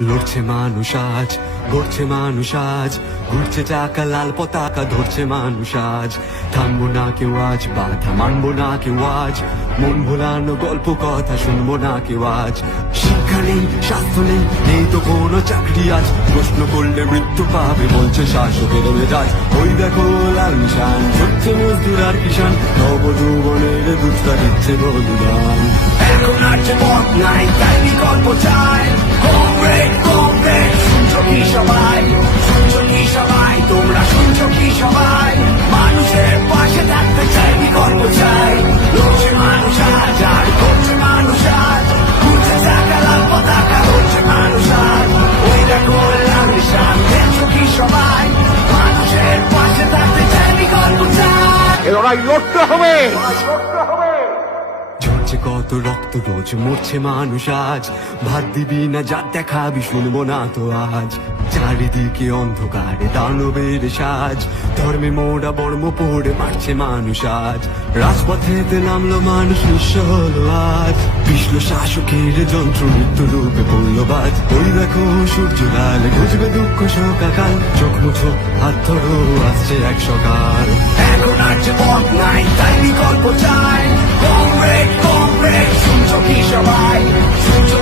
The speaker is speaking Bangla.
লড়ছে মানুষ আজ, গড়ছে মানুষ আজ, ঘুরছে চাকা, লাল পতাকা ধরছে মানুষ আজ। থামবো না কেউ আজ, বাধা মানবো না কেউ আজ, মন ভোলানো গল্প কথা শুনবো না কেউ আজ। শিক্ষা নেই, স্বাস্থ্য নেই, নেই তো কোনো চাকরি আজ, প্রশ্ন করলে মৃত্যু পাবে বলছে শাসকের মেজাজ। ওই দেখো লাল নিশান, হচ্ছে মজদুর আর কিষান, নবযৌবনের দুধটা দিচ্ছে বলিদান। এখন আর যে পথ নাই, তাই বিকল্প চাই। কমরেড, শুনছো কি সবাই, শুনছো কি সবাই, তোমরা শুনছো কি সবাই, মানুষের পাশে থাকতে চাই, বিকল্প চাই। লড়ছে মানুষ আজ, আর করছে মানুষ আজ, ঘুরছে চাকা, লাল পতাকা হচ্ছে মানুষ আজ। ওই দেখো লাল নিশান, দেখছো কি সবাই, মানুষের পাশে থাকতে চাই, বিকল্প চাই। এ লড়াই লড়তে হবে। ঝরছে কত রক্ত রোজ, মরছে মানুষ আজ, ভাত দিবি না যার দেখাবি শুনবো না তো আজ। চারিদিকে অন্ধকারে দানবের সাজ, ধর্মে মোড়া বর্ম পড়ে মারছে মানুষ আজ। রাজপথেতে নামলো মানুষ, নিঃস্ব হলো আজ, বিষ্ণু শাসকের যন্ত্র মৃত্যু রূপে পড়লো বাজ। ওই দেখো সূর্য লাল, বুঝবে দুঃখ শোকাকাল, চোখ মুছো হাত ধরো, আসছে এক সকাল। এখন আর যে পথ নাই, তাই বিকল্প চাই। কমরেড, শুনছো কি সবাই, শুনছো